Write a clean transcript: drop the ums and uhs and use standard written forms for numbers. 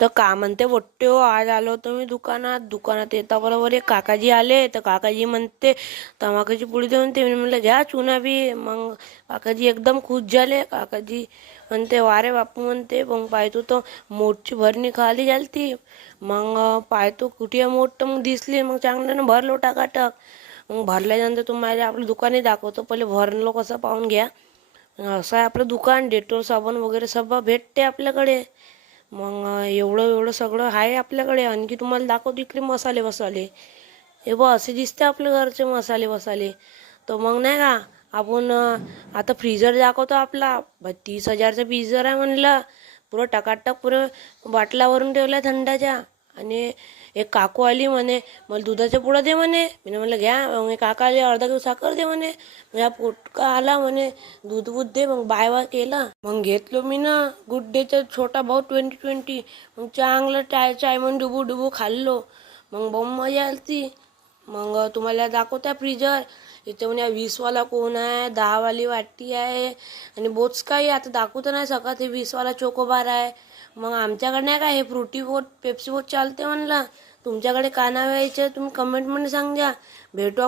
तर का म्हणते वट्टे हो, आज आलो होतो मी दुकानात. दुकानात येता बरोबर एक काकाजी आले. तर काकाजी म्हणते तमाखाची पुडी दे म्हणते. मी म्हणलं घ्या चुना बी. मग काकाजी एकदम खुश झाले. काकाजी म्हणते वारे बापू म्हणते, मग पाहतो तो मोठची भरणी खाली झालती. मग पाहतो कुठे मोठ मग दिसली. मग चांगल्यानं भरलो टाकाटक. मग भरल्यानंतर तुम्हाला आपलं दुकानही दाखवतो. पहिले भरलो कसं पाहून घ्या. असं आहे आपलं दुकान. डेटॉल साबण वगैरे सगळं भेटते आपल्याकडे. मग एवढं एवढं सगळं आहे आपल्याकडे. आणखी तुम्हाला दाखवतो इकडे मसाले वसाले. हे बघ असे दिसते आपल्या घरचे मसाले वसाले. तर मग नाही का आपण आता फ्रीजर दाखवतो आपला. 30,000चा फ्रीजर आहे म्हणलं. पुरं टकाटक पुरं बाटलावरून ठेवल्या थंडाच्या. आणि एक काकू आली म्हणे मला दुधाच्या पुडा दे म्हणे. मी म्हणलं घ्या. मग काका आले अर्धा किलो साखर दे म्हणे. मग या पोटका आला म्हणे दूध बूध दे. मग बाय केला. मग घेतलो मी ना गुड डेचा छोटा भाऊ 2020. मग चांगलं चायमन डुबू डुबू खाल्लो. मग बॉम्ब मजा आली. मग तुम्हाला दाखवत्या फ्रीजर. इथे म्हणे 20वाला कोण आहे, 10वाली वाटी आहे आणि बोच काही आता दाखवत नाही सगळं. ते 20वाला चोकोबार आहे. मग आमच्याकडे नाही का हे फ्रुटी बोट पेप्सी बोट चालते म्हणलं. तुमच्याकडे का नाव यायचे तुम्ही कमेंटमध्ये सांगा. भेटू